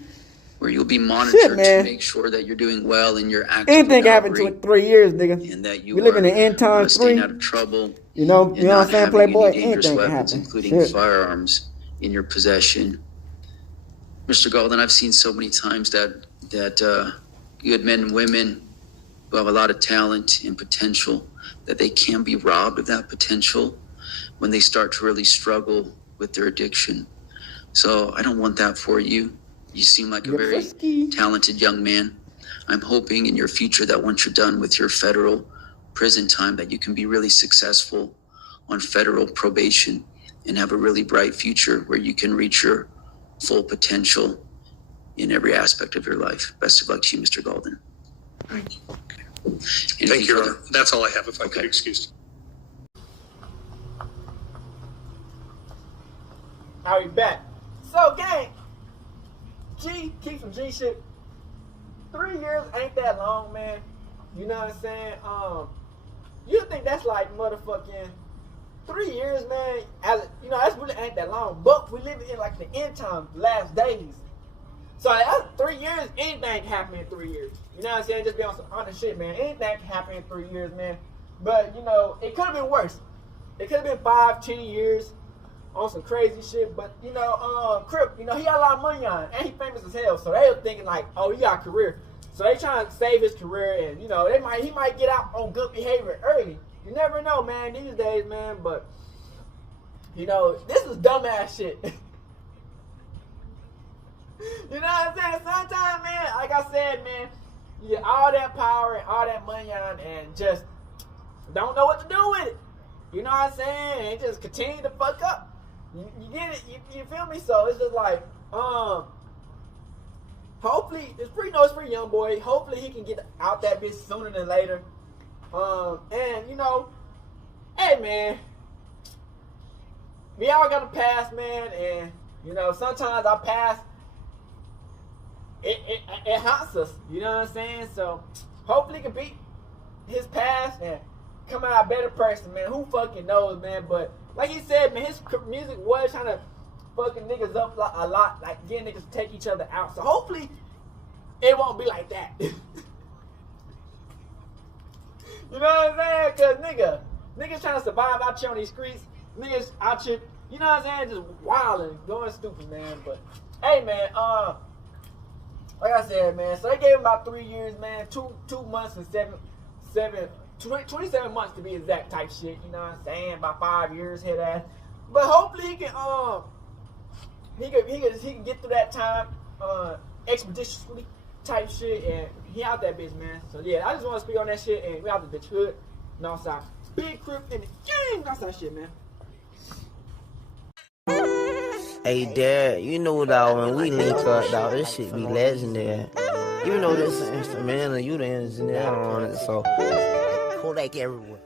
where you'll be monitored to make sure that you're doing well in your active anything can happen to 3 years, nigga. And that you we live in the end time staying out of trouble. You know what I'm saying, Playboy? Anything can happen. Including firearms in your possession. Mr. Golden, I've seen so many times that good men and women who have a lot of talent and potential, that they can be robbed of that potential when they start to really struggle with their addiction. So I don't want that for you. You seem like a very talented young man. I'm hoping in your future that once you're done with your federal prison time, that you can be really successful on federal probation and have a really bright future where you can reach your full potential in every aspect of your life. Best of luck to you, Mr. Golden. Thank you. Thank you, Your Honor. That's all I have, if I could excuse. I'll be back. So, gang, keep some G shit. 3 years ain't that long, man. You know what I'm saying? You think that's like motherfucking 3 years, man? That's really ain't that that long. But we live in like the end time, last days. So that's 3 years, anything can happen in 3 years. You know what I'm saying? Just be on some honest shit, man. Anything can happen in 3 years, man. But, you know, it could have been worse. It could have been 5, 10 years on some crazy shit. But, you know, Crip, you know, he got a lot of money on it. And he famous as hell. So they were thinking like, oh, he got a career. So they trying to save his career. And, you know, he might get out on good behavior early. You never know, man, these days, man. But, you know, this is dumbass shit. You know what I'm saying? Sometimes, man, like I said, man, you get all that power and all that money on and just don't know what to do with it. You know what I'm saying? And just continue to fuck up. You get it? You feel me? So it's just like, hopefully, it's free Youngboy. Hopefully he can get out that bitch sooner than later. And, you know, hey, man, we all got a past, man, and, you know, sometimes our past, it haunts us, you know what I'm saying? So, hopefully he can beat his past and come out a better person, man. Who fucking knows, man? But, like he said, man, his music was trying to fucking niggas up a lot, like getting niggas to take each other out. So, hopefully, it won't be like that. You know what I'm saying? Because, niggas trying to survive out here on these streets. Niggas out here, you know what I'm saying? Just wilding, going stupid, man. But, hey, man, like I said, man, so they gave him about 3 years, man. 2 months and 27 months to be exact type shit. You know what I'm saying? About 5 years, head ass. But hopefully he can get through that time expeditiously type shit, and he out that bitch, man. So yeah, I just want to speak on that shit, and we out the bitch hood, Northside, big crib in the gang, Northside shit, man. Hey, Dad, you know, dog, when we link up, dog, this shit be legendary. You know this instrumental, you the engineer on it, so Kodak everywhere.